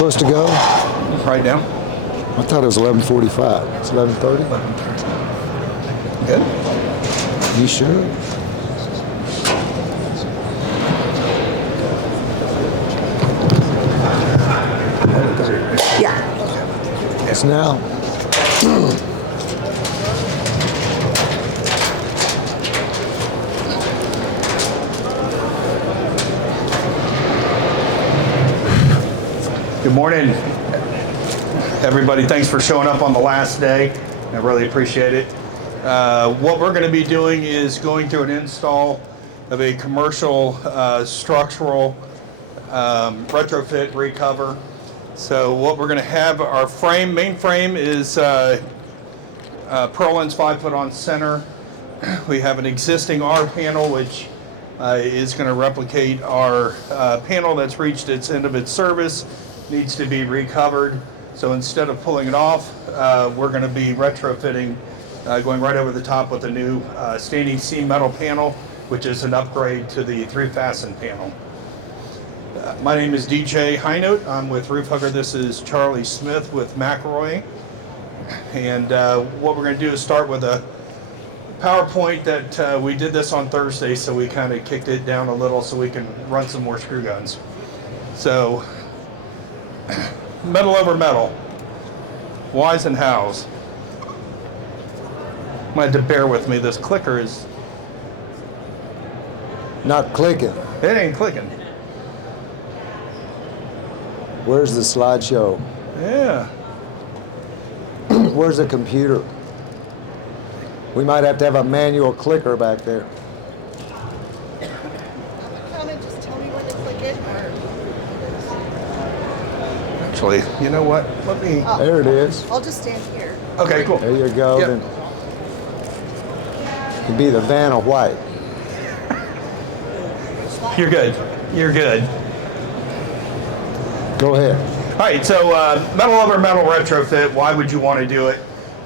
supposed to go? Right now. I thought it was 11:45. It's 11:30? 11:30. Good? You sure? Yeah. It's now. Good morning, everybody. Thanks for showing up on the last day. I really appreciate it. What we're going to be doing is going through an install of a commercial structural retrofit recover. So what we're going to have, our main frame is purlins 5 foot on center. We have an existing R panel which is going to replicate our panel that's reached its end of its service, needs to be recovered. So instead of pulling it off, we're going to be retrofitting, going right over the top with a new standing seam metal panel, which is an upgrade to the 3-fasten panel. My name is DJ Highnote. I'm with Roof Hugger. This is Charlie Smith with McElroy. And what we're going to do is start with a PowerPoint that we did this on Thursday, so we kind of kicked it down a little so we can run some more screw guns. So, metal over metal, whys and hows. You might have to bear with me. This clicker is Not clicking. it ain't clicking. Where's the slideshow? Yeah. Where's the computer? We might have to have a manual clicker back there. Kind of just tell me when to click it, or Actually, you know what? Let me. There it is. I'll just stand here. Okay, cool. There you go. Yep. Then you can be the Vanna White. You're good. You're good. Go ahead. All right, so metal over metal retrofit, why would you want to do it?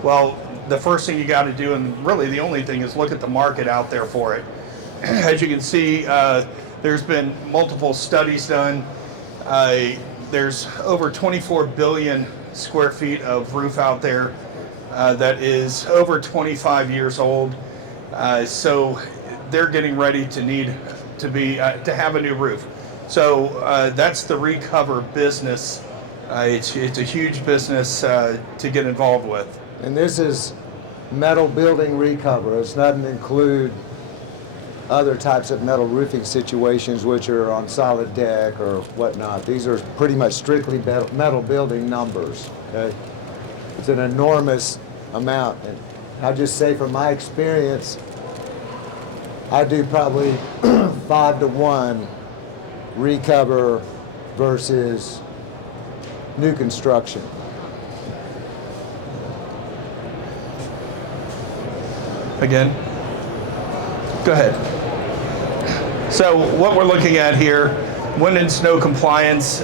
Well, the first thing you got to do, and really the only thing, is look at the market out there for it. As you can see, there's been multiple studies done. There's over 24 billion square feet of roof out there that is over 25 years old. So they're getting ready to have a new roof. So that's the recover business. It's a huge business to get involved with. And this is metal building recover. It doesn't include other types of metal roofing situations which are on solid deck or whatnot. These are pretty much strictly metal building numbers. Okay? It's an enormous amount. And I'll just say from my experience, I do probably 5 to 1 recover versus new construction. Again, go ahead. So what we're looking at here, wind and snow compliance,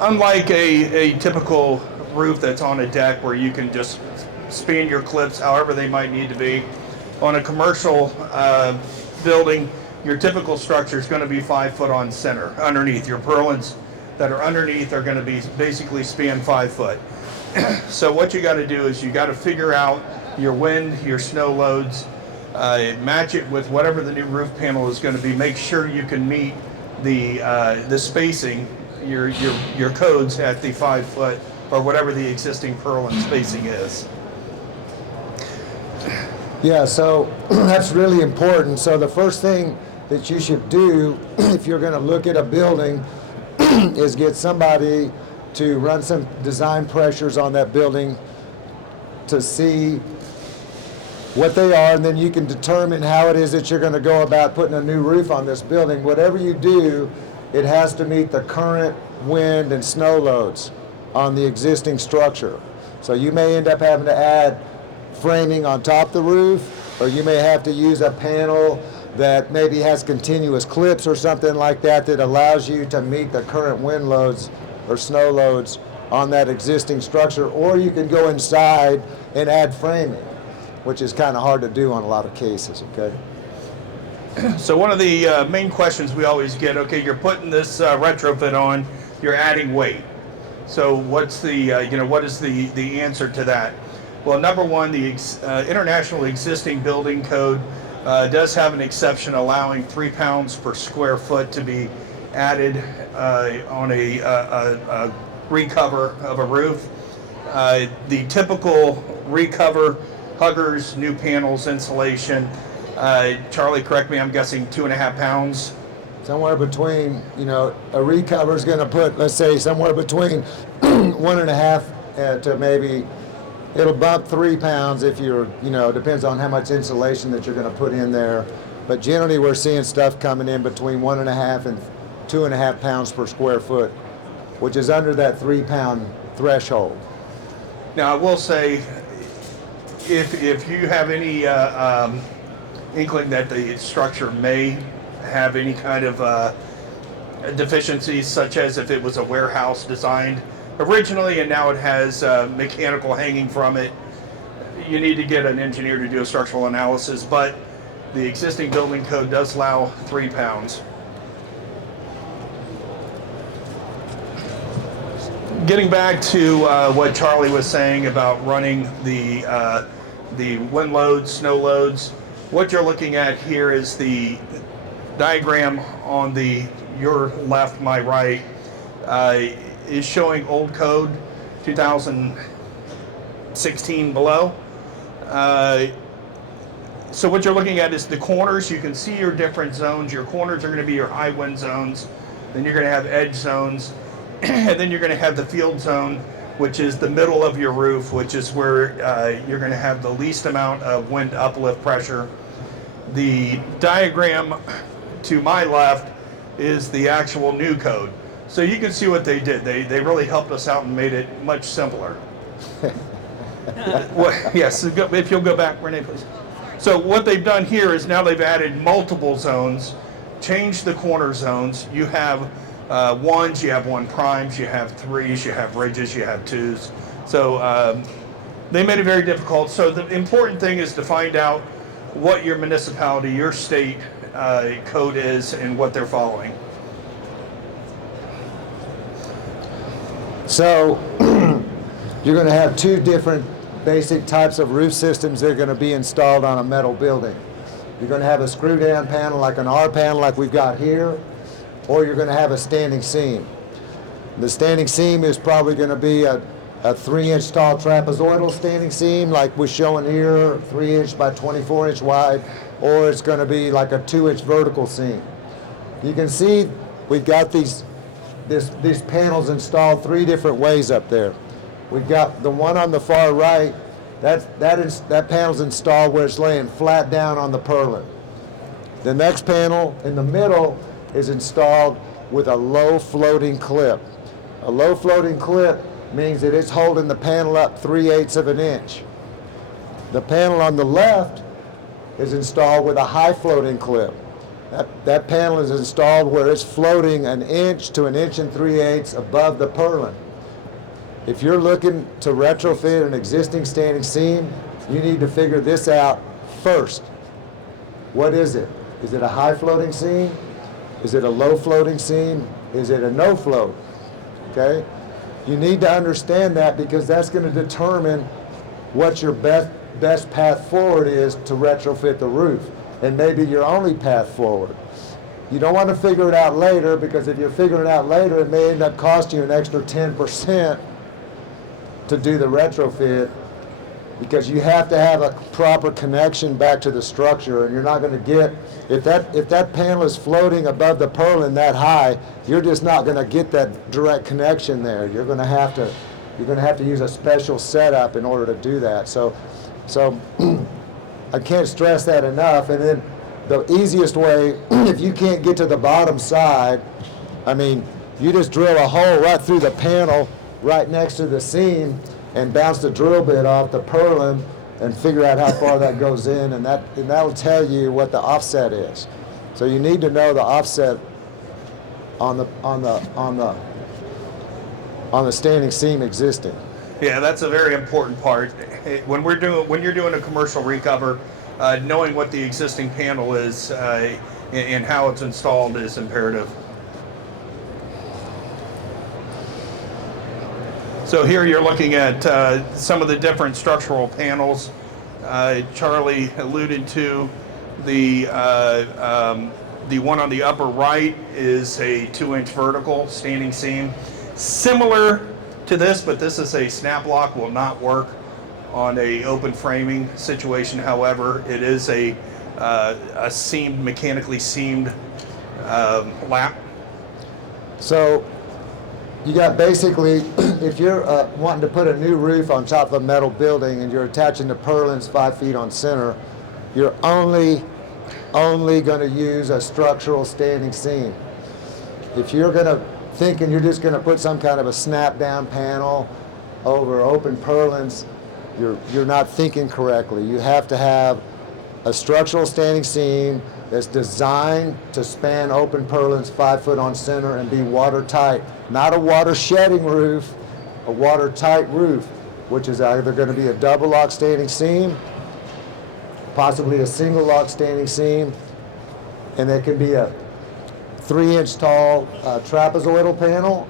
unlike a typical roof that's on a deck where you can just span your clips however they might need to be, on a commercial building, your typical structure is going to be 5 foot on center underneath. Your purlins that are underneath are going to be basically span 5 foot. So what you got to do is you got to figure out your wind, your snow loads, match it with whatever the new roof panel is going to be. Make sure you can meet the spacing, your codes at the 5 foot or whatever the existing purlin spacing is. Yeah, so that's really important. So the first thing that you should do if you're going to look at a building is get somebody to run some design pressures on that building to see what they are, and then you can determine how it is that you're going to go about putting a new roof on this building. Whatever you do, it has to meet the current wind and snow loads on the existing structure. So you may end up having to add framing on top of the roof, or you may have to use a panel that maybe has continuous clips or something like that that allows you to meet the current wind loads or snow loads on that existing structure, or you can go inside and add framing, which is kind of hard to do on a lot of cases, okay? So one of the main questions we always get, okay, you're putting this retrofit on, you're adding weight. So what's the, what is the answer to that? Well, number one, the International Existing Building Code does have an exception allowing 3 pounds per square foot to be added on a recover of a roof. The typical recover, huggers, new panels, insulation, Charlie, correct me, I'm guessing 2.5 pounds. Somewhere between, a recover is going to put, let's say, somewhere between 1.5 to maybe, it'll bump 3 pounds if you're, depends on how much insulation that you're going to put in there. But generally, we're seeing stuff coming in between 1.5 and 2.5 pounds per square foot, which is under that 3 pound threshold. Now, I will say, if you have any inkling that the structure may have any kind of deficiencies, such as if it was a warehouse designed originally and now it has mechanical hanging from it, you need to get an engineer to do a structural analysis, but the existing building code does allow 3 pounds. Getting back to what Charlie was saying about running the wind loads, snow loads, what you're looking at here is the diagram on your left, my right, is showing old code 2016 below. So what you're looking at is the corners. You can see your different zones. Your corners are going to be your high wind zones. Then you're going to have edge zones. And then you're going to have the field zone, which is the middle of your roof, which is where you're going to have the least amount of wind uplift pressure. The diagram to my left is the actual new code. So you can see what they did. They really helped us out and made it much simpler. Well, yes, if you'll go back, Renee, please. So what they've done here is now they've added multiple zones, changed the corner zones. You have ones, you have 1 primes, you have 3s, you have ridges, you have 2s. So they made it very difficult. So the important thing is to find out what your municipality, your state code is and what they're following. So you're going to have 2 different basic types of roof systems that are going to be installed on a metal building. You're going to have a screw down panel like an R panel like we've got here, or you're going to have a standing seam. The standing seam is probably going to be a 3-inch tall trapezoidal standing seam like we're showing here, 3-inch by 24-inch wide, or it's going to be like a 2-inch vertical seam. You can see we've got these panels installed 3 different ways up there. We've got the one on the far right, that panel's installed where it's laying flat down on the purlin. The next panel in the middle is installed with a low floating clip. A low floating clip means that it's holding the panel up 3/8 of an inch. The panel on the left is installed with a high floating clip. That panel is installed where it's floating 1 inch to 1 3/8 inches above the purlin. If you're looking to retrofit an existing standing seam, you need to figure this out first. What is it? Is it a high floating seam? Is it a low floating seam? Is it a no float? Okay? You need to understand that because that's going to determine what your best path forward is to retrofit the roof, and maybe your only path forward. You don't want to figure it out later, because if you're figuring it out later, it may end up costing you an extra 10% to do the retrofit, because you have to have a proper connection back to the structure, and you're not going to get, if that panel is floating above the purlin that high, you're just not going to get that direct connection there. You're going to have to use a special setup in order to do that. So I can't stress that enough. And then the easiest way, if you can't get to the bottom side, I mean, you just drill a hole right through the panel right next to the seam and bounce the drill bit off the purlin and figure out how far that goes in, and that'll tell you what the offset is. So you need to know the offset on the standing seam existing. Yeah, that's a very important part. When you're doing a commercial recover, knowing what the existing panel is and how it's installed is imperative. So here you're looking at some of the different structural panels. Charlie alluded to the one on the upper right is a 2-inch vertical standing seam. Similar to this, but this is a snap lock, will not work on a open framing situation. However, it is a seamed, mechanically seamed lap. So you got basically, if you're wanting to put a new roof on top of a metal building and you're attaching the purlins 5 feet on center, you're only going to use a structural standing seam. If you're going to thinking you're just going to put some kind of a snap down panel over open purlins, you're not thinking correctly. You have to have a structural standing seam that's designed to span open purlins 5 foot on center and be watertight. Not a water shedding roof, a watertight roof, which is either going to be a double lock standing seam, possibly a single lock standing seam, and it can be a 3-inch tall trapezoidal panel.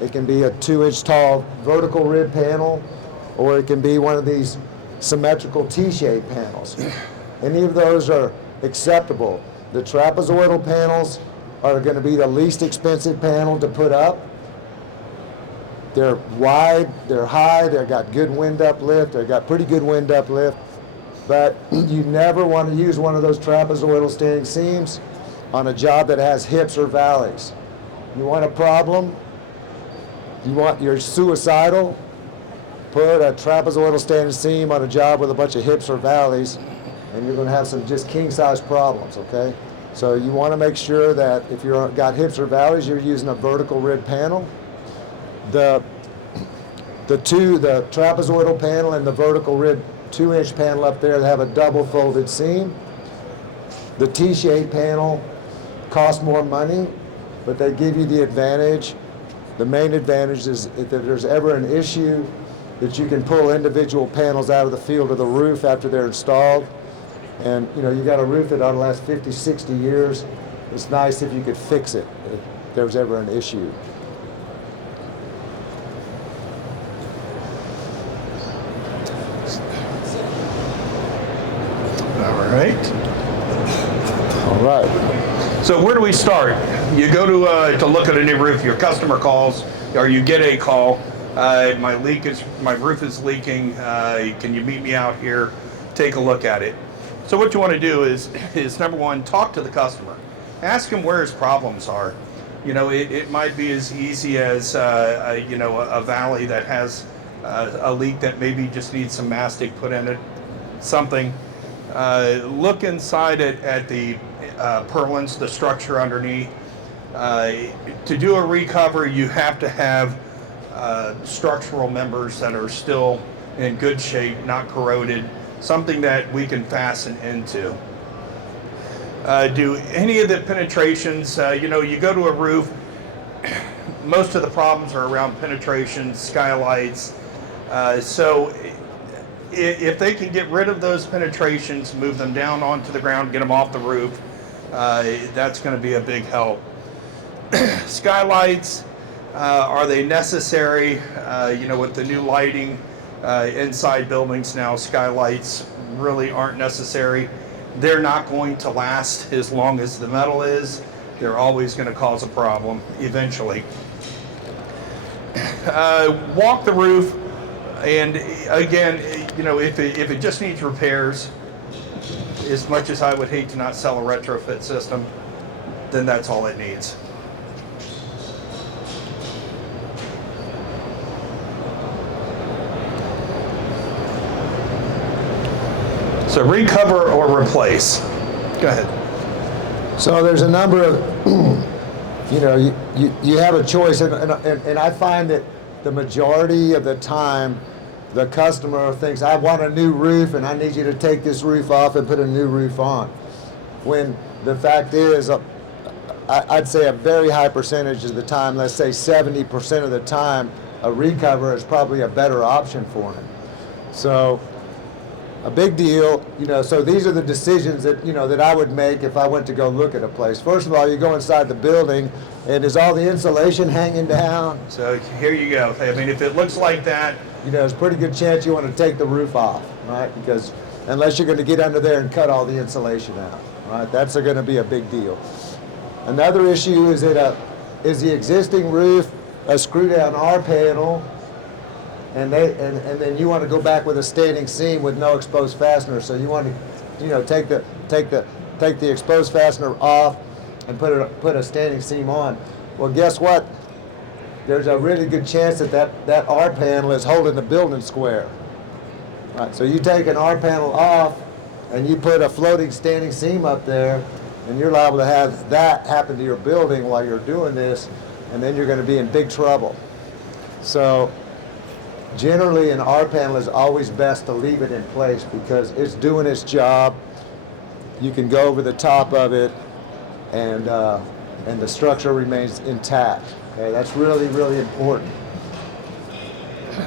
It can be a 2-inch tall vertical rib panel, or it can be one of these symmetrical T-shaped panels. Any of those are acceptable. The trapezoidal panels are going to be the least expensive panel to put up. They're wide, they're high, they've got good wind uplift, they've got pretty good wind uplift, but you never want to use one of those trapezoidal standing seams on a job that has hips or valleys. You want a problem? You're suicidal? Put a trapezoidal standing seam on a job with a bunch of hips or valleys, and you're going to have some just king-size problems, okay? So you want to make sure that if you've got hips or valleys, you're using a vertical rib panel. The trapezoidal panel and the vertical rib 2-inch panel up there, they have a double folded seam. The T-shaped panel cost more money, but they give you the advantage. The main advantage is if there's ever an issue that you can pull individual panels out of the field of the roof after they're installed. And you got a roof that ought to last 50, 60 years. It's nice if you could fix it if there's ever an issue. All right. All right. So where do we start? You go to look at a new roof. Your customer calls, or you get a call. My roof is leaking. Can you meet me out here? Take a look at it. So what you want to do is number one, talk to the customer. Ask him where his problems are. It might be as easy as a valley that has a leak that maybe just needs some mastic put in it, something. Look inside it at the purlins, the structure underneath. To do a recover, you have to have structural members that are still in good shape, not corroded, something that we can fasten into. Do any of the penetrations, you go to a roof, most of the problems are around penetrations, skylights. So if they can get rid of those penetrations, move them down onto the ground, get them off the roof, that's going to be a big help. Skylights, are they necessary? With the new lighting inside buildings now, skylights really aren't necessary. They're not going to last as long as the metal is. They're always going to cause a problem eventually. Walk the roof, and again, if it just needs repairs, as much as I would hate to not sell a retrofit system, then that's all it needs. So recover or replace. Go ahead. So there's a number of, you have a choice, and I find that the majority of the time, the customer thinks, I want a new roof and I need you to take this roof off and put a new roof on. When the fact is, I'd say a very high percentage of the time, let's say 70% of the time, a recover is probably a better option for him. So a big deal, so these are the decisions that, that I would make if I went to go look at a place. First of all, you go inside the building, and is all the insulation hanging down? So here you go. I mean, if it looks like that, There's a pretty good chance you want to take the roof off, right? Because unless you're going to get under there and cut all the insulation out, right? That's going to be a big deal. Another issue is is the existing roof a screw-down R panel, and then you want to go back with a standing seam with no exposed fastener. So you want to, take the exposed fastener off and put a standing seam on. Well, guess what? There's a really good chance that R panel is holding the building square. Right. So you take an R panel off, and you put a floating standing seam up there, and you're liable to have that happen to your building while you're doing this, and then you're going to be in big trouble. So generally, an R panel is always best to leave it in place because it's doing its job. You can go over the top of it, and the structure remains intact. Okay, that's really, really important.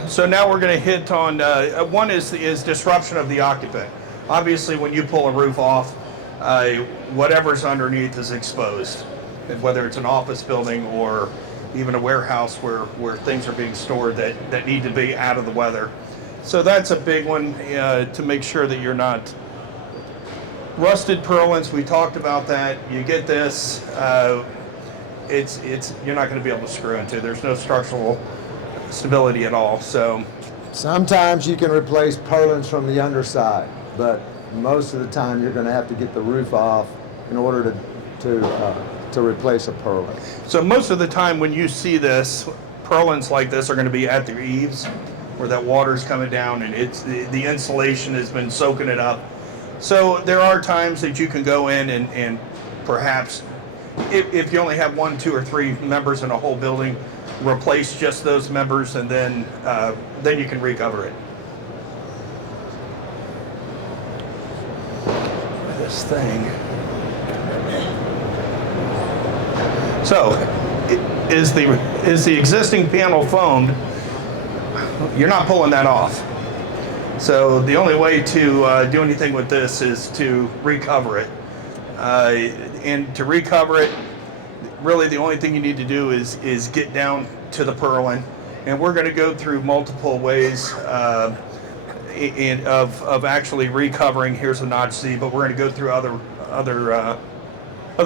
so now we're going to hit on, one is disruption of the occupant. Obviously, when you pull a roof off, whatever's underneath is exposed, and whether it's an office building or even a warehouse where things are being stored that need to be out of the weather. So that's a big one, to make sure that you're not. Rusted purlins, we talked about that. You get this, you're not going to be able to screw into. There's no structural stability at all. So Sometimes you can replace purlins from the underside, but most of the time you're going to have to get the roof off in order to replace a purlin. So most of the time when you see this, purlins like this are going to be at the eaves where that water's coming down and the insulation has been soaking it up. So there are times that you can go in and perhaps, if you only have 1, 2, or 3 members in a whole building, replace just those members, and then you can recover it. This thing. So, is the existing panel foamed? You're not pulling that off. So the only way to do anything with this is to recover it. And to recover it, really the only thing you need to do is get down to the purlin. And we're going to go through multiple ways of actually recovering. Here's a notch Z, but we're going to go through other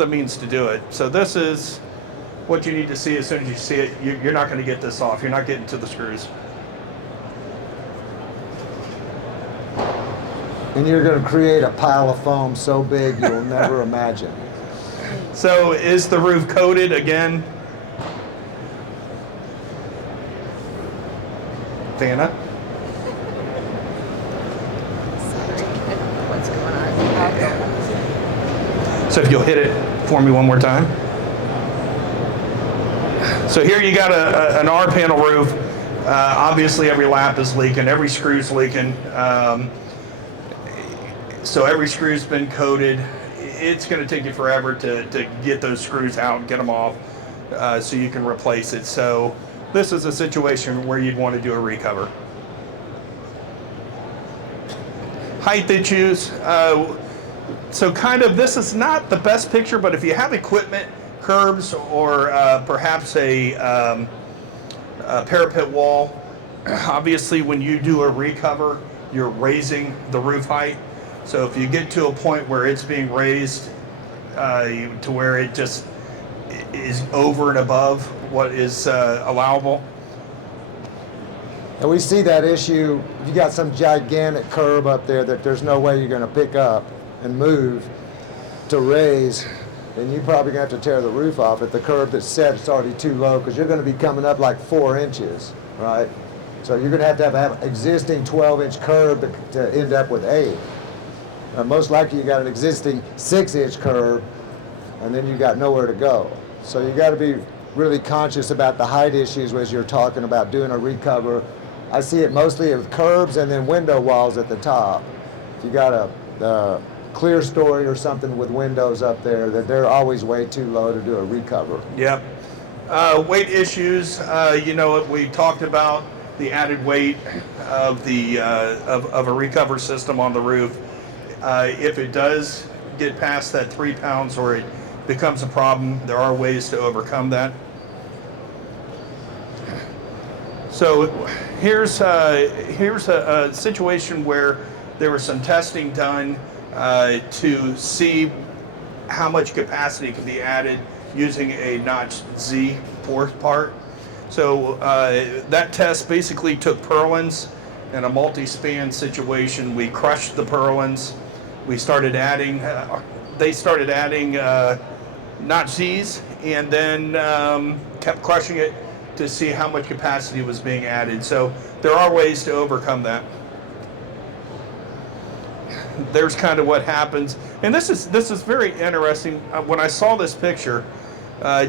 means to do it. So this is what you need to see. As soon as you see it, you're not going to get this off. You're not getting to the screws. And you're going to create a pile of foam so big you'll never imagine. So is the roof coated again? Dana? Sorry. What's going on? So if you'll hit it for me one more time. So here you got an R panel roof. Obviously every lap is leaking, every screw's leaking. So every screw's been coated. It's going to take you forever to get those screws out and get them off so you can replace it. So this is a situation where you'd want to do a recover. Height issues. So kind of, this is not the best picture, but if you have equipment, curbs, or perhaps a parapet wall, obviously when you do a recover, you're raising the roof height. So if you get to a point where it's being raised to where it just is over and above what is allowable. And we see that issue. You got some gigantic curb up there that there's no way you're going to pick up and move to raise, then you're probably going to have to tear the roof off. At the curb that's set, it's already too low because you're going to be coming up like 4 inches, right? So you're going to have an existing 12-inch curb to end up with 8. Most likely you got an existing 6-inch curb, and then you got nowhere to go. So you got to be really conscious about the height issues as you're talking about doing a recover. I see it mostly with curbs and then window walls at the top. If you got a clear story or something with windows up there, that they're always way too low to do a recover. Yep. Weight issues, we talked about the added weight of the of a recover system on the roof. If it does get past that 3 pounds or it becomes a problem, there are ways to overcome that. So here's a situation where there was some testing done to see how much capacity can be added using a notch Z fourth part. So that test basically took purlins in a multi-span situation. We crushed the purlins. We started adding, they started adding notch Z's, and then kept crushing it to see how much capacity was being added. So there are ways to overcome that. There's kind of what happens, and this is very interesting. When I saw this picture,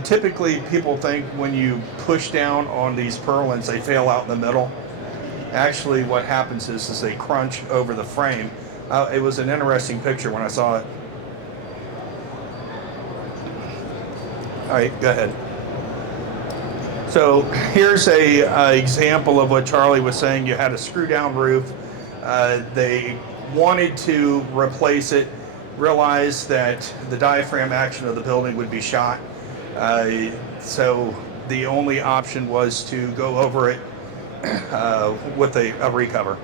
typically people think when you push down on these purlins, they fail out in the middle. Actually, what happens is they crunch over the frame. It was an interesting picture when I saw it. All right, go ahead. So here's a example of what Charlie was saying. You had a screw down roof. They wanted to replace it, realized that the diaphragm action of the building would be shot. So the only option was to go over it with a recover.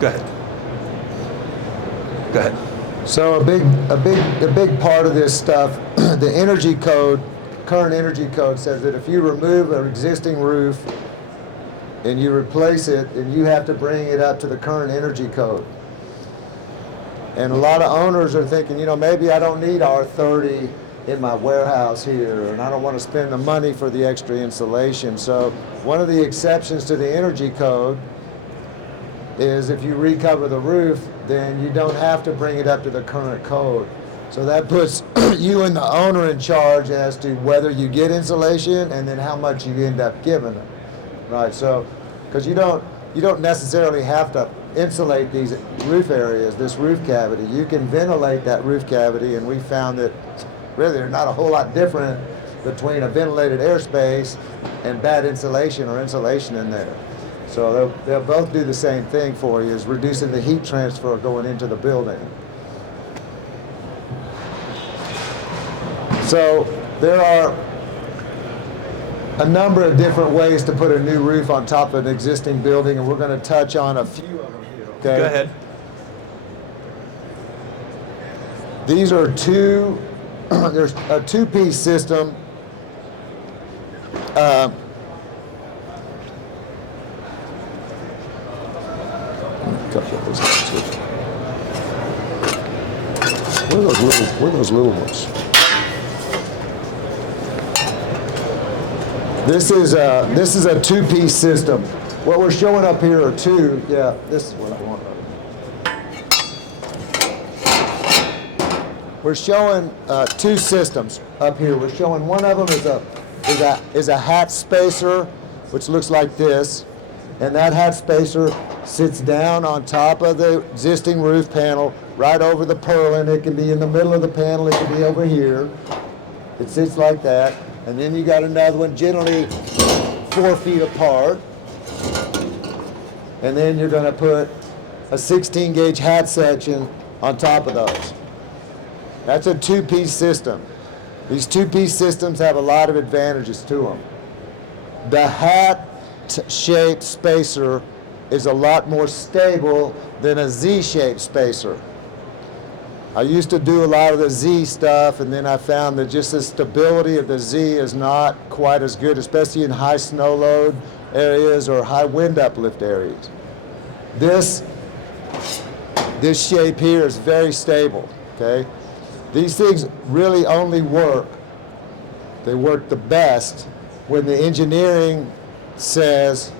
Go ahead. Go ahead. So a big part of this stuff, the energy code, current energy code says that if you remove an existing roof and you replace it, then you have to bring it up to the current energy code. And a lot of owners are thinking, you know, maybe I don't need R30 in my warehouse here, and I don't want to spend the money for the extra insulation. So one of the exceptions to the energy code is if you recover the roof, then you don't have to bring it up to the current code. So that puts you and the owner in charge as to whether you get insulation and then how much you end up giving them, right? So, because you don't necessarily have to insulate these roof areas, this roof cavity. You can ventilate that roof cavity, and we found that really they're not a whole lot different between a ventilated airspace and bad insulation or insulation in there. So they'll both do the same thing for you, is reducing the heat transfer going into the building. So there are a number of different ways to put a new roof on top of an existing building, and we're going to touch on a few of them here. Okay? Go ahead. These are there's a two-piece system. Where are those little ones? This is a two-piece system. What we're showing up here are two. Yeah, this is what I want. We're showing two systems up here. We're showing one of them is a hat spacer, which looks like this, and that hat spacer sits down on top of the existing roof panel, right over the purlin. It can be in the middle of the panel. It can be over here. It sits like that. And then you got another one, generally 4 feet apart. And then you're going to put a 16 gauge hat section on top of those. That's a two-piece system. These two-piece systems have a lot of advantages to them. The hat-shaped spacer is a lot more stable than a Z-shaped spacer. I used to do a lot of the Z stuff, and then I found that just the stability of the Z is not quite as good, especially in high snow load areas or high wind uplift areas. This shape here is very stable, okay? These things really only work, they work the best when the engineering says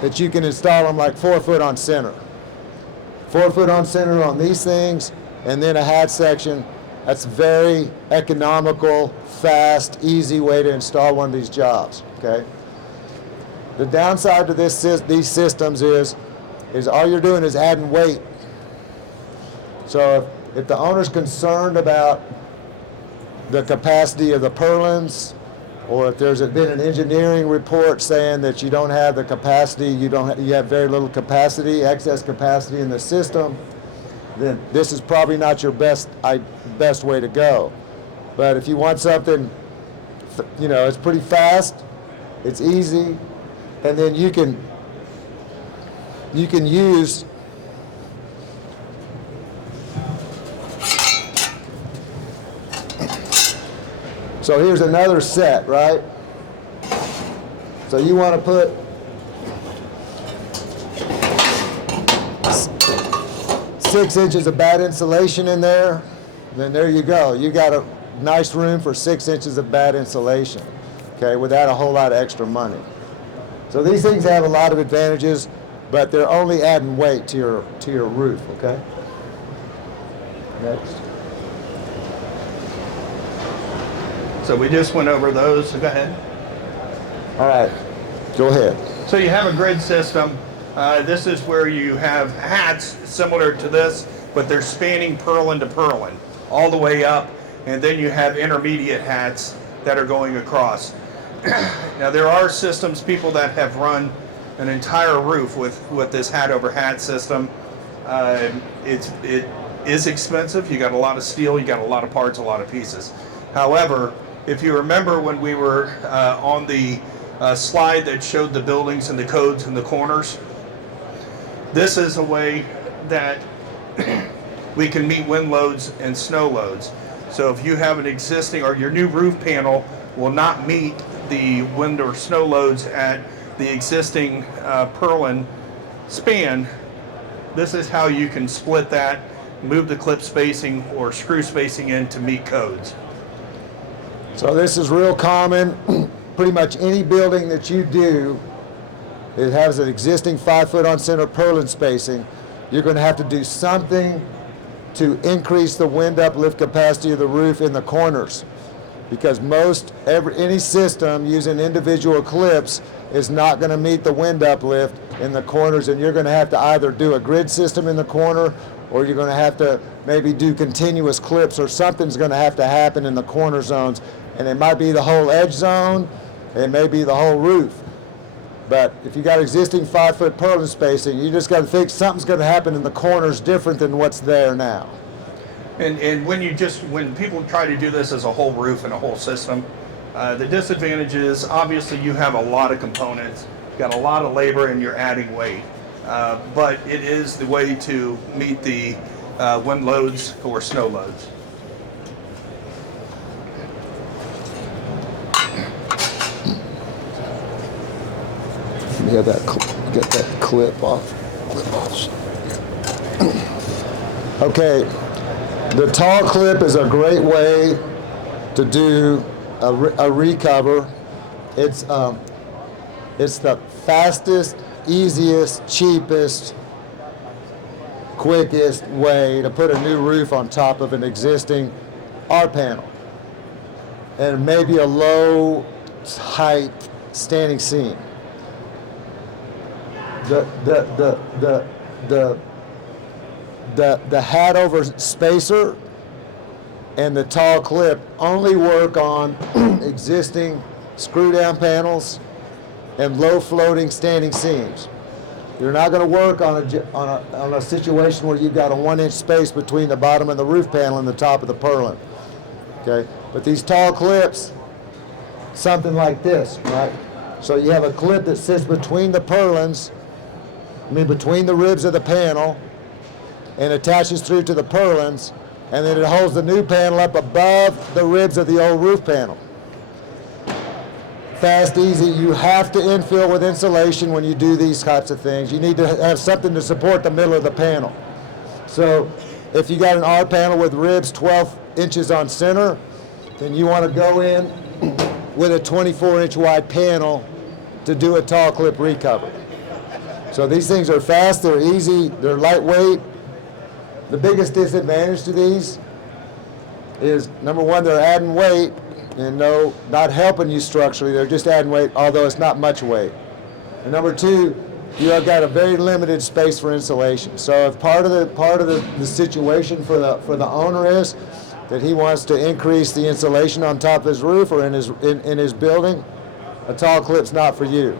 that you can install them like 4 foot on center. 4 foot on center on these things, and then a hat section. That's very economical, fast, easy way to install one of these jobs, okay? The downside to these systems is all you're doing is adding weight. So if the owner's concerned about the capacity of the purlins, or if there's been an engineering report saying that you don't have the capacity, you have very little capacity, excess capacity in the system, then this is probably not your best way to go. But if you want something, it's pretty fast, it's easy, and then you can use so here's another set, right? So you want to put six inches of bad insulation in there, then there you go. You got a nice room for 6 inches of bad insulation, okay, without a whole lot of extra money. So these things have a lot of advantages, but they're only adding weight to your roof, okay? Next. So we just went over those. So go ahead. All right, go ahead. So you have a grid system. This is where you have hats similar to this, but they're spanning purlin to purlin all the way up, and then you have intermediate hats that are going across. Now there are systems, people that have run an entire roof with this hat over hat system. It is expensive. You got a lot of steel, you got a lot of parts, a lot of pieces. However, if you remember when we were on the slide that showed the buildings and the codes in the corners, this is a way that we can meet wind loads and snow loads. So if you have an existing, or your new roof panel will not meet the wind or snow loads at the existing purlin span, this is how you can split that, move the clip spacing or screw spacing in to meet codes. So this is real common. Pretty much any building that you do, it has an existing 5 foot on center purlin spacing, you're going to have to do something to increase the wind uplift capacity of the roof in the corners, because any system using individual clips is not going to meet the wind uplift in the corners, and you're going to have to either do a grid system in the corner, or you're going to have to maybe do continuous clips, or something's going to have to happen in the corner zones, and it might be the whole edge zone, it may be the whole roof. But if you got existing 5 foot purlin spacing, you just got to think something's going to happen in the corners different than what's there now. And when people try to do this as a whole roof and a whole system, the disadvantage is obviously you have a lot of components, you've got a lot of labor, and you're adding weight. But it is the way to meet the wind loads or snow loads. Get that clip off. Okay, the tall clip is a great way to do a recover. It's the fastest, easiest, cheapest, quickest way to put a new roof on top of an existing R panel, and maybe a low height standing seam. The hat over spacer and the tall clip only work on existing screw down panels and low floating standing seams. You're not going to work on a situation where you've got a 1 inch space between the bottom of the roof panel and the top of the purlin. Okay, but these tall clips, something like this, right? So you have a clip that sits between the purlins, between the ribs of the panel, and attaches through to the purlins, and then it holds the new panel up above the ribs of the old roof panel. Fast, easy. You have to infill with insulation when you do these types of things. You need to have something to support the middle of the panel. So if you got an R panel with ribs 12 inches on center, then you want to go in with a 24-inch wide panel to do a tall clip recover. So these things are fast, they're easy, they're lightweight. The biggest disadvantage to these is, number one, they're adding weight, and not helping you structurally, they're just adding weight, although it's not much weight. And number two, you have got a very limited space for insulation. So if part of the situation for the owner is, that he wants to increase the insulation on top of his roof or in his building, a tall clip's not for you.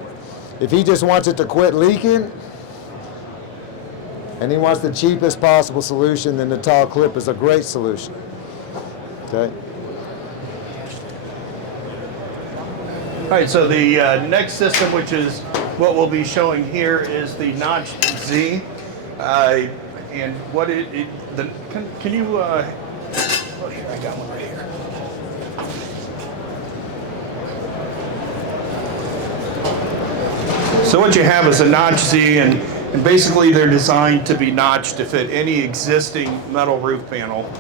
If he just wants it to quit leaking and he wants the cheapest possible solution, then the tall clip is a great solution. Okay? All right, so the next system, which is what we'll be showing here, is the Notch Z. And what can you, oh, here, I got one right here. So what you have is a Notch Z, and basically they're designed to be notched to fit any existing metal roof panel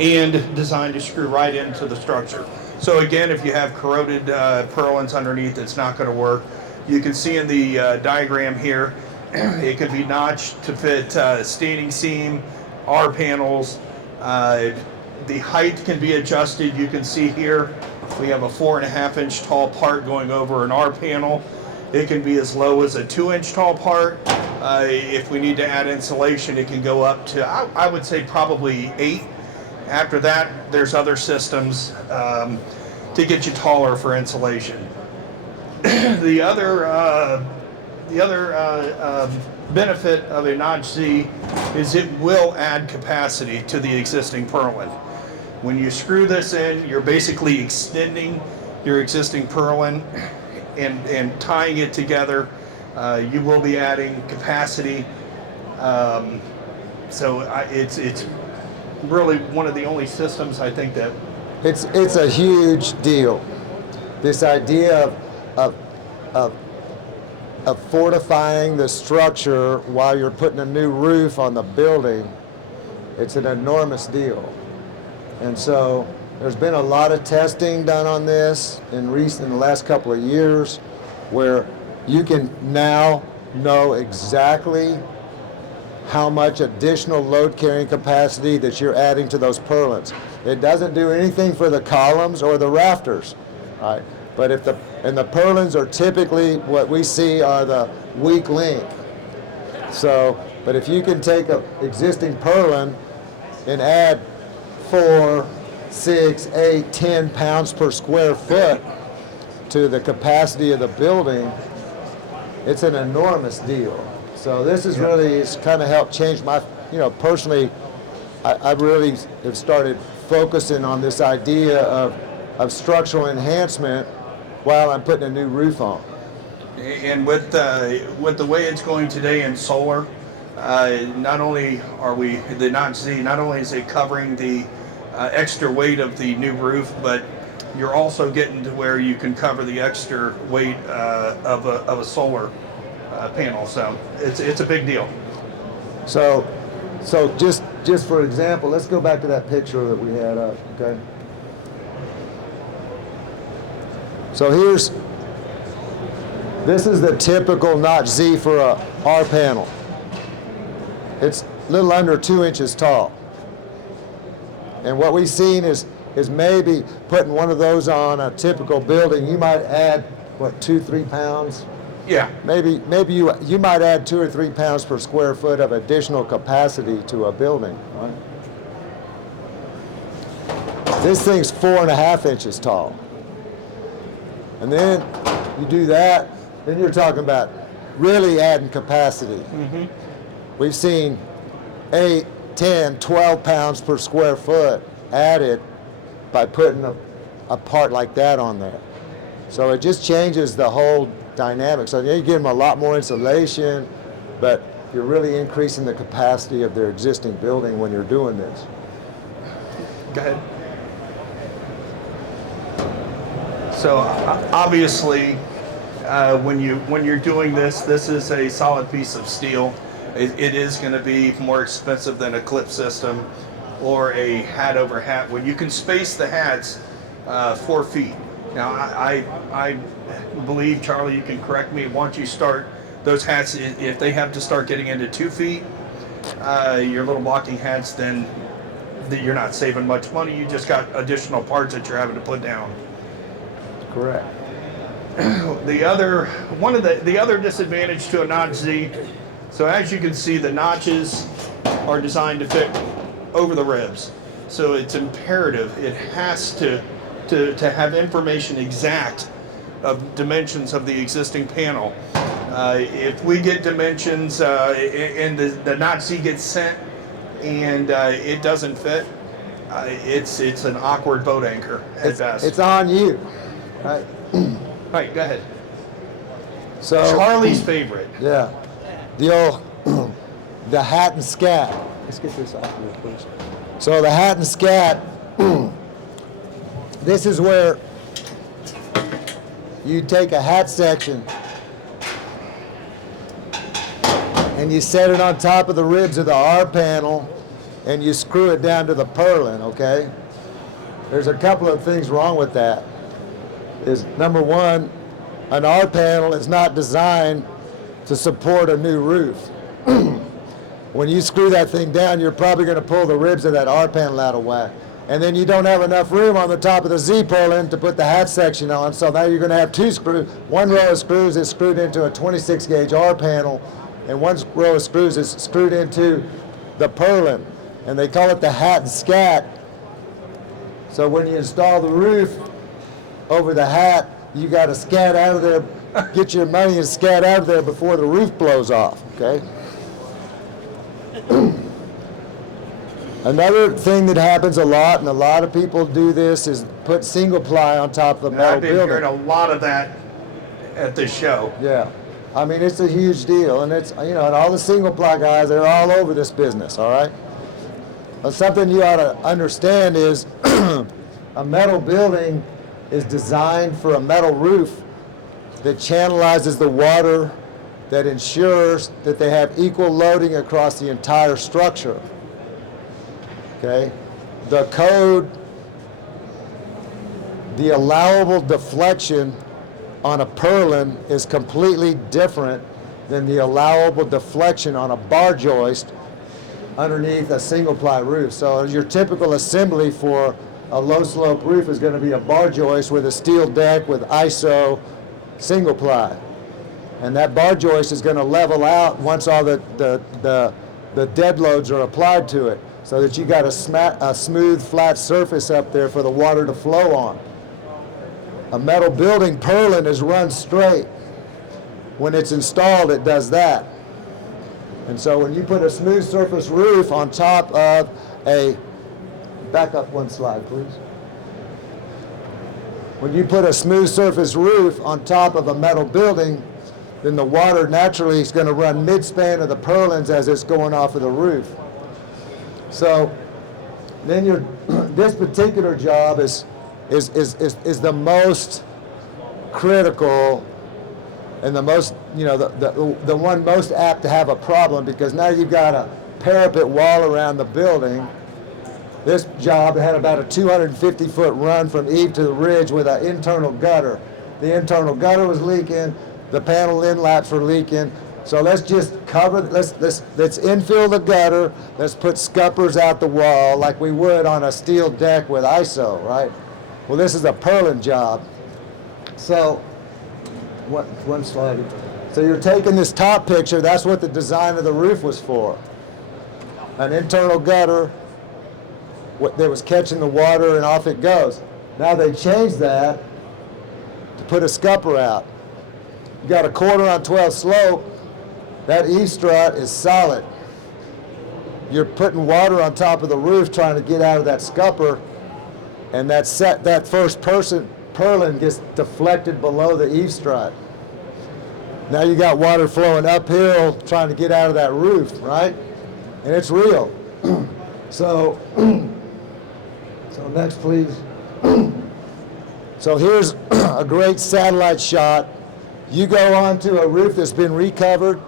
and designed to screw right into the structure. So again, if you have corroded purlins underneath, it's not going to work. You can see in the diagram here, it could be notched to fit standing seam, R panels. The height can be adjusted. You can see here, we have a 4.5-inch tall part going over an R panel. It can be as low as a 2-inch tall part. If we need to add insulation, it can go up to, I would say probably 8. After that, there's other systems to get you taller for insulation. The other benefit of a Notch Z is it will add capacity to the existing purlin. When you screw this in, you're basically extending your existing purlin and tying it together. You will be adding capacity. So it's really one of the only systems I think that it's a huge deal. This idea of fortifying the structure while you're putting a new roof on the building, it's an enormous deal. And so there's been a lot of testing done on this in the last couple of years, where you can now know exactly how much additional load carrying capacity that you're adding to those purlins. It doesn't do anything for the columns or the rafters, right? But the purlins are typically what we see are the weak link. So, but if you can take an existing purlin and add 4, 6, 8, 10 pounds per square foot to the capacity of the building, it's an enormous deal. So this is really, it's kind of helped change my, personally, I really have started focusing on this idea of structural enhancement while I'm putting a new roof on. And with the way it's going today in solar, not only are the Notch Z, not only is it covering the extra weight of the new roof, but you're also getting to where you can cover the extra weight of a solar panel. So it's a big deal. So just for example, let's go back to that picture that we had up, okay? So this is the typical Notch Z for a R panel. It's a little under 2 inches tall. And what we've seen is maybe putting one of those on a typical building, you might add, 2-3 pounds? Yeah. Maybe you might add 2 or 3 pounds per square foot of additional capacity to a building, right? This thing's 4.5 inches tall. And then you do that, then you're talking about really adding capacity. Mm-hmm. We've seen 8, 10, 12 pounds per square foot added by putting a part like that on there. So it just changes the whole dynamic. So you give them a lot more insulation, but you're really increasing the capacity of their existing building when you're doing this. Go ahead. So obviously, when you're doing this is a solid piece of steel. It is going to be more expensive than a clip system or a hat over hat. When you can space the hats 4 feet. Now I believe, Charlie, you can correct me. Once you start those hats, if they have to start getting into 2 feet, your little blocking hats, then you're not saving much money. You just got additional parts that you're having to put down. Correct. The other disadvantage to a Notch Z, so as you can see, the notches are designed to fit over the ribs. So it's imperative, it has to have information exact of dimensions of the existing panel. If we get dimensions and the Nazi gets sent and it doesn't fit, it's an awkward boat anchor at best. It's on you, right? Right, go ahead. So Charlie's favorite. Yeah, the old the hat and scat. Let's get this off here, please. So the hat and scat. This is where you take a hat section and you set it on top of the ribs of the R panel and you screw it down to the purlin, okay? There's a couple of things wrong with that. Is number one, an R panel is not designed to support a new roof. When you screw that thing down, you're probably going to pull the ribs of that R panel out of whack. And then you don't have enough room on the top of the Z purlin to put the hat section on, so now you're going to have two screws. One row of screws is screwed into a 26 gauge R panel, and one row of screws is screwed into the purlin. And they call it the hat and scat. So when you install the roof over the hat, you got to scat out of there, get your money and scat out of there before the roof blows off, okay? Another thing that happens a lot, and a lot of people do this, is put single ply on top of the metal I've been building. hearing a lot of that at this show. Yeah, I mean, it's a huge deal, and it's, you know, and all the single ply guys, they're all over this business, all right? But something you ought to understand is a metal building is designed for a metal roof that channelizes the water, that ensures that they have equal loading across the entire structure. Okay? The code, the allowable deflection on a purlin is completely different than the allowable deflection on a bar joist underneath a single ply roof. So your typical assembly for a low slope roof is going to be a bar joist with a steel deck with ISO single ply. And that bar joist is going to level out once all the dead loads are applied to it, so that you got a smooth, flat surface up there for the water to flow on. A metal building purlin is run straight. When it's installed, it does that. And so when you put a smooth surface roof on top of a, back up one slide, please. When you put a smooth surface roof on top of a metal building, then the water naturally is going to run mid-span of the purlins as it's going off of the roof. So then this particular job is the most critical and the most, you know, the one most apt to have a problem, because now you've got a parapet wall around the building. This job had about a 250-foot run from eave to the ridge with an internal gutter. The internal gutter was leaking. The panel inlets were leaking. So let's just cover, let's infill the gutter. Let's put scuppers out the wall like we would on a steel deck with ISO, right? Well, this is a purlin job. So, one slide. So you're taking this top picture, that's what the design of the roof was for. An internal gutter that was catching the water and off it goes. Now they changed that to put a scupper out. You got a 1/4 on 12 slope, that eave strut is solid. You're putting water on top of the roof trying to get out of that scupper, and that first purlin gets deflected below the eave strut. Now you got water flowing uphill trying to get out of that roof, right? And it's real. So next, please. So here's a great satellite shot. You go onto a roof that's been recovered,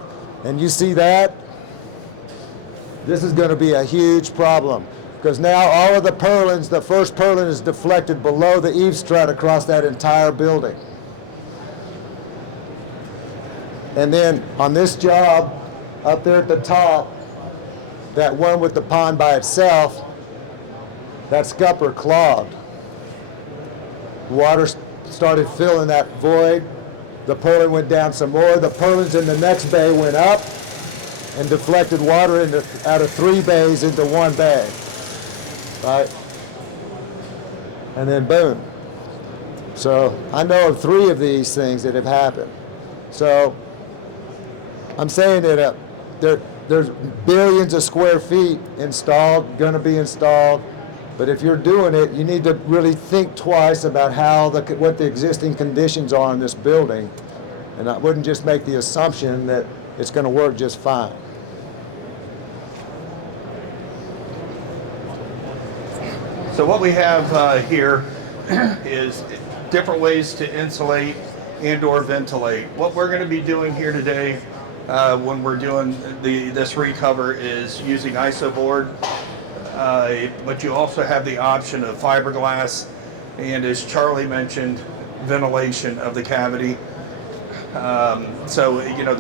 and you see that. This is going to be a huge problem, because now all of the purlins, the first purlin is deflected below the eave strut across that entire building. And then on this job, up there at the top, that one with the pond by itself, that scupper clogged. Water started filling that void. The purlin went down some more. The purlins in the next bay went up and deflected water out of 3 bays into 1 bay. right? And then boom. So I know of 3 of these things that have happened. So I'm saying that there's billions of square feet installed, going to be installed. But if you're doing it, you need to really think twice about what the existing conditions are in this building. And I wouldn't just make the assumption that it's going to work just fine. So what we have here is different ways to insulate and or ventilate. What we're going to be doing here today when we're doing this recover is using isoboard, but you also have the option of fiberglass and, as Charlie mentioned, ventilation of the cavity. So you know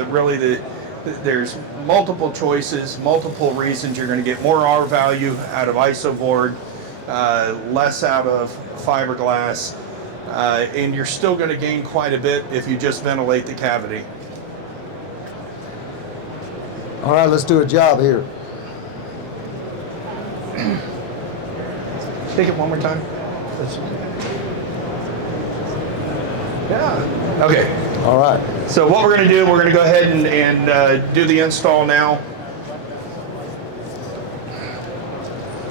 there's multiple choices, multiple reasons you're going to get more R value out of isoboard, less out of fiberglass, and you're still going to gain quite a bit if you just ventilate the cavity. All right, let's do a job here. Take it one more time. Yeah. Okay. All right. So what we're going to do, we're going to go ahead and do the install now.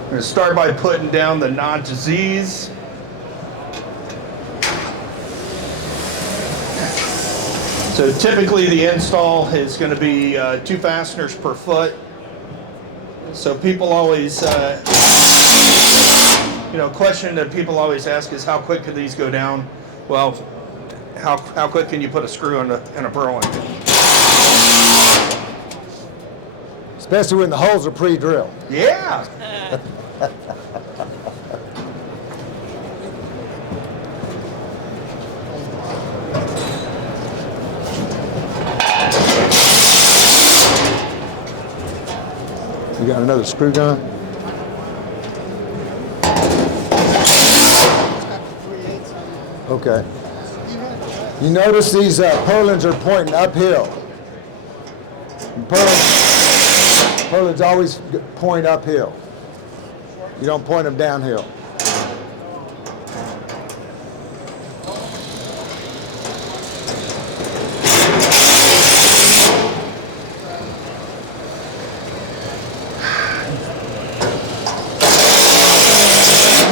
We're going to start by putting down the notch Z's. So typically the install is going to be 2 fasteners per foot. So people always, question that people always ask is how quick can these go down? Well, how quick can you put a screw in a purlin? Especially when the holes are pre-drilled. Yeah. You got another screw gun? Okay. You notice these purlins are pointing uphill. Purlins always point uphill. You don't point them downhill.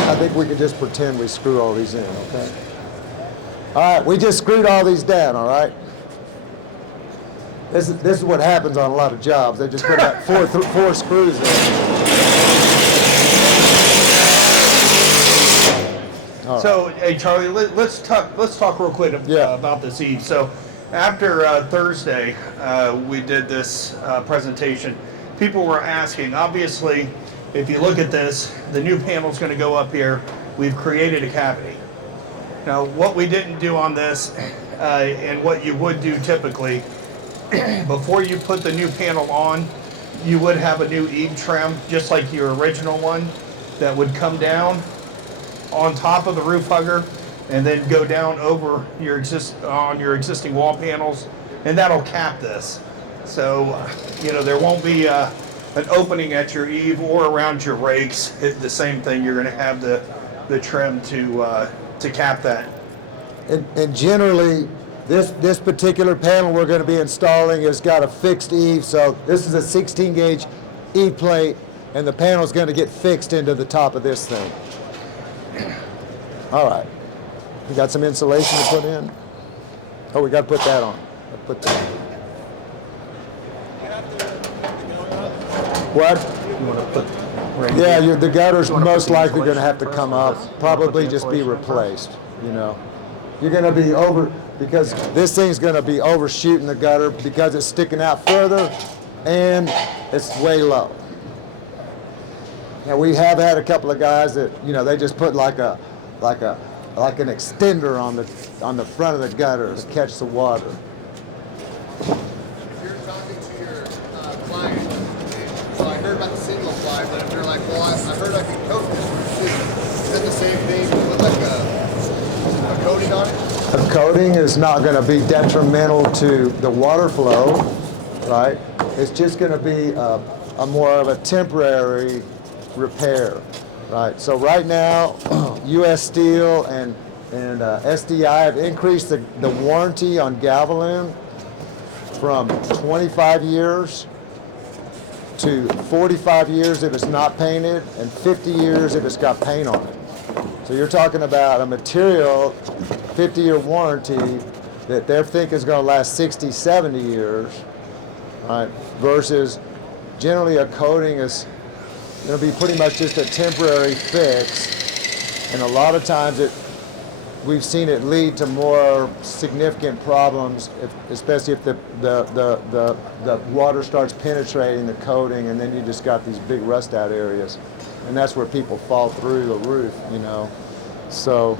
I think we can just pretend we screw all these in, okay? All right, we just screwed all these down, all right? This is what happens on a lot of jobs. They just put about four screws in. All So, hey Charlie, let's talk real quick Yeah. about this Eve. So, after Thursday, we did this presentation. People were asking. Obviously, if you look at this, the new panel's going to go up here. We've created a cavity. Now, what we didn't do on this, and what you would do typically, before you put the new panel on, you would have a new eave trim, just like your original one, that would come down on top of the roof hugger and then go down over your existing wall panels, and that'll cap this. So, there won't be an opening at your eave or around your rakes. The same thing, you're going to have the trim to cap that. And generally, this particular panel we're going to be installing has got a fixed eave. So this is a 16 gauge eave plate, and the panel's going to get fixed into the top of this thing. All right. We got some insulation to put in. Oh, we got to put that on. Put that. What? You want to put Yeah, the gutter's most likely going to have to come up, probably just be replaced, You're going to be because this thing's going to be overshooting the gutter because it's sticking out further and it's way low. Now, we have had a couple of guys that, they just put like an extender on the front of the gutter to catch the water. If you're talking to your client, so I heard about the single ply, but if they're like, well, I heard I could coat this, is that the same thing with like a coating on it? A coating is not going to be detrimental to the water flow, right? It's just going to be a more of a temporary repair. right? So right now, U.S. Steel and SDI have increased the warranty on Galvalume from 25 years to 45 years if it's not painted, and 50 years if it's got paint on it. So you're talking about a material 50-year warranty that they think is going to last 60, 70 years, right? Versus generally a coating is going to be pretty much just a temporary fix, and a lot of times we've seen it lead to more significant problems, especially if the water starts penetrating the coating, and then you just got these big rust out areas, and that's where people fall through the roof, you know. So,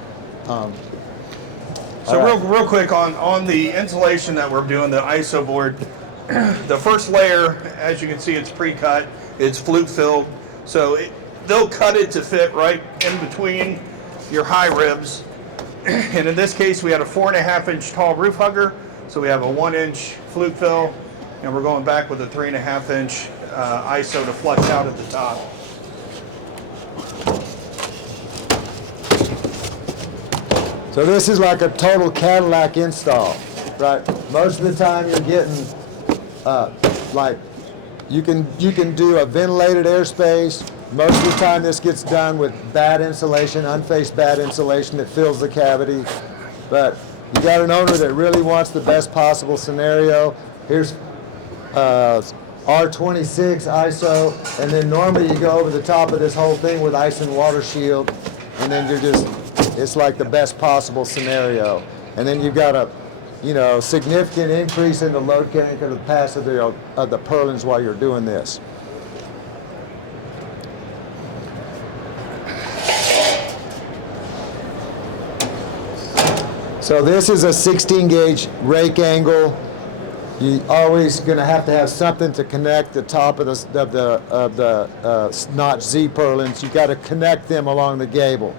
real quick on the insulation that we're doing, the ISO board. The first layer, as you can see, it's pre-cut. It's flute filled, so they'll cut it to fit right in between your high ribs. And in this case, we had a 4.5-inch tall roof hugger, so we have a 1-inch flute fill, and we're going back with a 3.5-inch ISO to flush out at the top. So this is like a total Cadillac install, right? Most of the time you're getting like you can do a ventilated airspace. Most of the time this gets done with bad insulation, unfaced bad insulation that fills the cavity. But you got an owner that really wants the best possible scenario. Here's R26 ISO, and then normally you go over the top of this whole thing with ice and water shield, and then it's like the best possible scenario. And then you've got a, significant increase in the load carrying capacity of the purlins while you're doing this. So this is a 16 gauge rake angle. You're always going to have something to connect the top of the notch Z purlins. You got to connect them along the gable.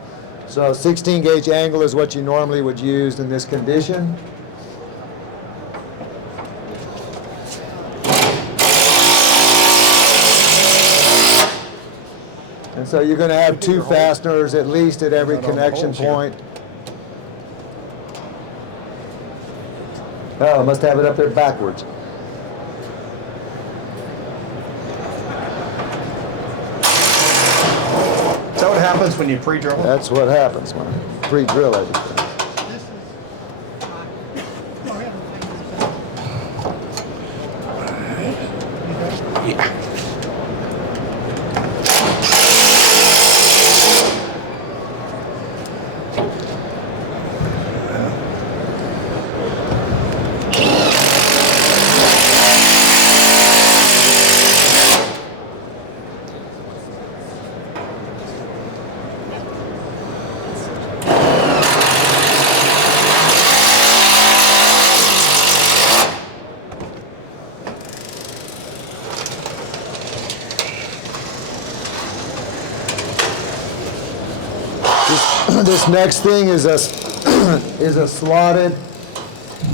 So 16 gauge angle is what you normally would use in this condition. And so you're going to have 2 fasteners at least at every connection point. Oh, I must have it up there backwards. Is that what happens when you pre-drill? That's what happens when I pre-drill everything. Yeah. This next thing is a slotted.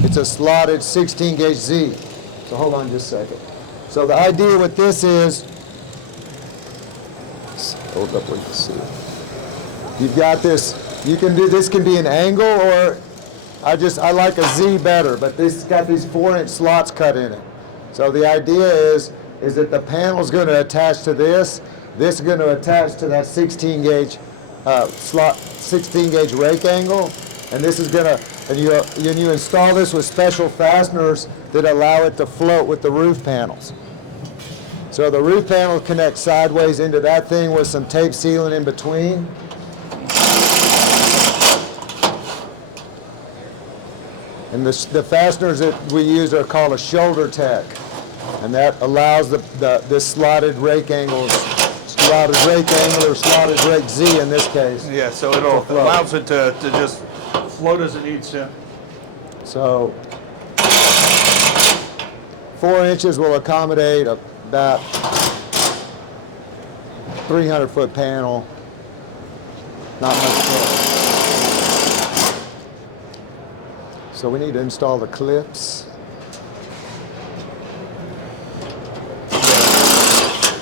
It's a slotted 16 gauge Z. So hold on just a second. So the idea with this is, hold up where you can see it. You've got this. You can do this. Can be an angle, or I like a Z better. But this got these 4-inch slots cut in it. So the idea is that the panel's going to attach to this. This is going to attach to that 16 gauge slot, 16 gauge rake angle, and this is gonna, and you install this with special fasteners that allow it to float with the roof panels. So the roof panel connects sideways into that thing with some tape sealing in between. And the fasteners that we use are called a shoulder tech, and that allows this slotted rake angle or slotted rake Z in this case. Yeah, so it allows it to just float as it needs to. So 4 inches will accommodate about 300-foot panel. Not much more. So we need to install the clips.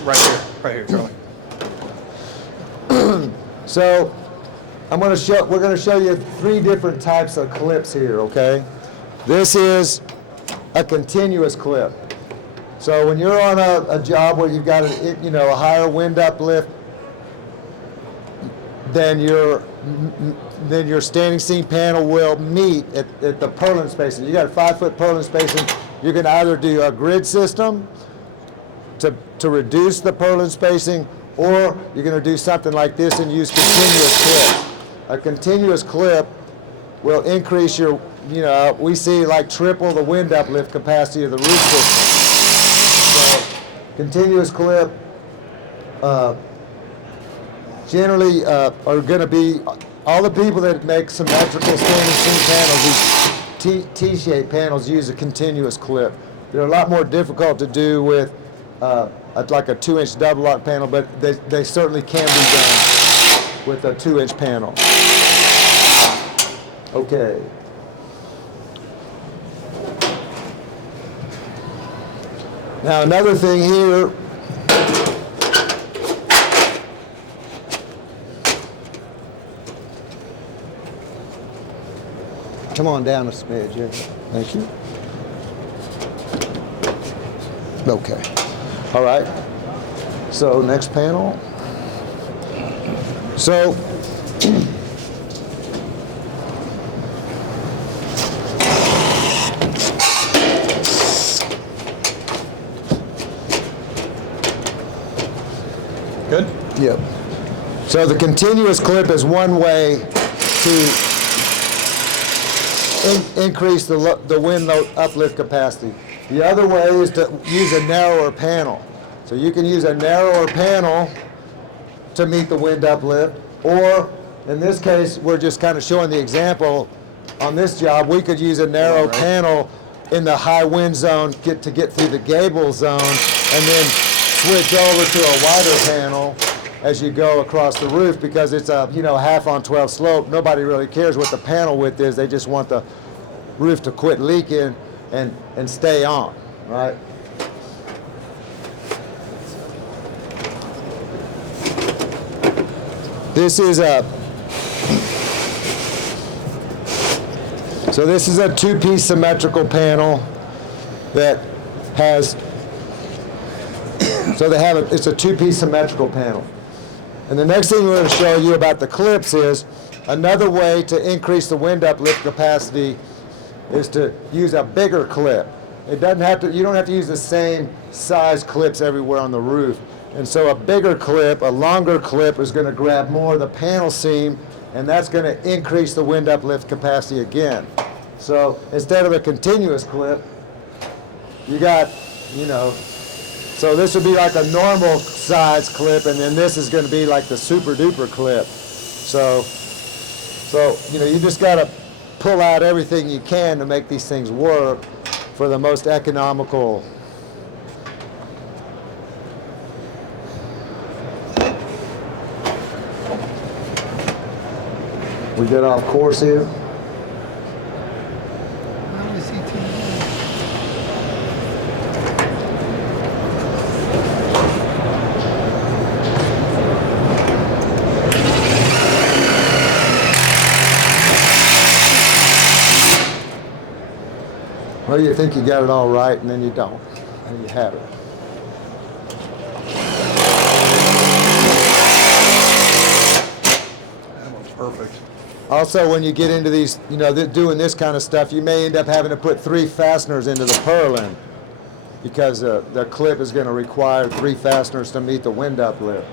Right here, Charlie. So we're going to show you 3 different types of clips here, okay? This is a continuous clip. So when you're on a job where you've got a higher wind uplift than your standing seam panel will meet at the purlin spacing. You got a 5-foot purlin spacing. You're going to either do a grid system to reduce the purlin spacing, or you're going to do something like this and use continuous clip. A continuous clip will increase your, we see like triple the wind uplift capacity of the roof system. So continuous clip generally are going to be, all the people that make symmetrical standing seam panels, these T-shaped panels, use a continuous clip. They're a lot more difficult to do with like a 2-inch double lock panel, but they certainly can be done with a 2-inch panel. Okay. Now another thing here, come on down a smidge here. Thank you. Okay. All right. So next panel. So Good? yep. So the continuous clip is one way to increase the wind load uplift capacity. The other way is to use a narrower panel. So you can use a narrower panel to meet the wind uplift, or in this case, we're just kind of showing the example on this job. We could use a narrow panel in the high wind zone to get through the gable zone, and then switch over to a wider panel as you go across the roof, because it's a half on 12 slope. Nobody really cares what the panel width is. They just want the roof to quit leaking and stay on, right? This is a 2-piece symmetrical panel that has, it's a 2-piece symmetrical panel. And the next thing we're going to show you about the clips is another way to increase the wind uplift capacity is to use a bigger clip. You don't have to use the same size clips everywhere on the roof. And so a bigger clip, a longer clip, is going to grab more of the panel seam, and that's going to increase the wind uplift capacity again. So instead of a continuous clip, you got, so this would be like a normal size clip, and then this is going to be like the super duper clip. So you just got to pull out everything you can to make these things work for the most economical. We get off course here. Well, you think you got it all right, and then you don't, and you have it. That one's perfect. Also, when you get into these, doing this kind of stuff, you may end up having to put 3 fasteners into the purlin, because the clip is going to require 3 fasteners to meet the wind uplift.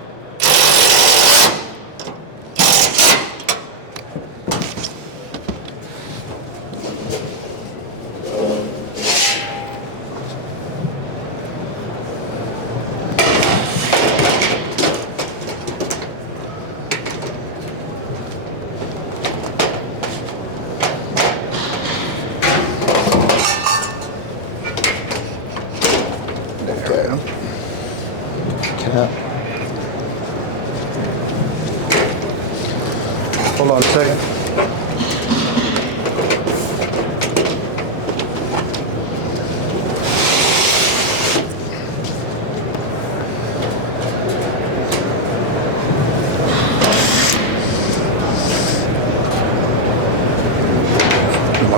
Hold on a second.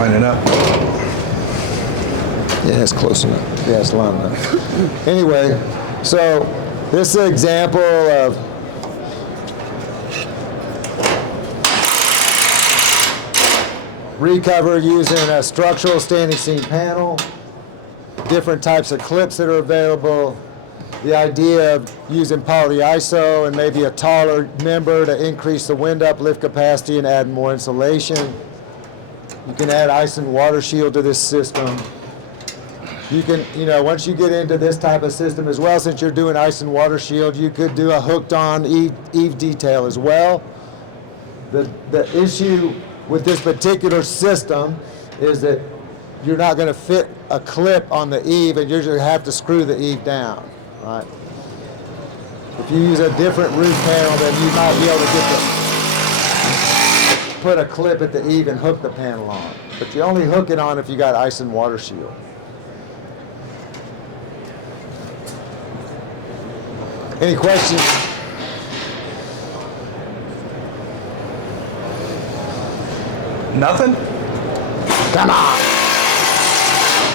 lining up. Yeah, it's close enough. Yeah, it's long enough. Anyway, so this is an example of recover using a structural standing seam panel, different types of clips that are available, the idea of using polyiso and maybe a taller member to increase the wind uplift capacity and add more insulation. You can add ice and water shield to this system. You can, once you get into this type of system as well, since you're doing ice and water shield, you could do a hooked on eave detail as well. The issue with this particular system is that you're not going to fit a clip on the eave, and you're going to have to screw the eave down, right? If you use a different roof panel, then you might be able to put a clip at the eave and hook the panel on. But you only hook it on if you got ice and water shield. Any questions? Nothing? Come on.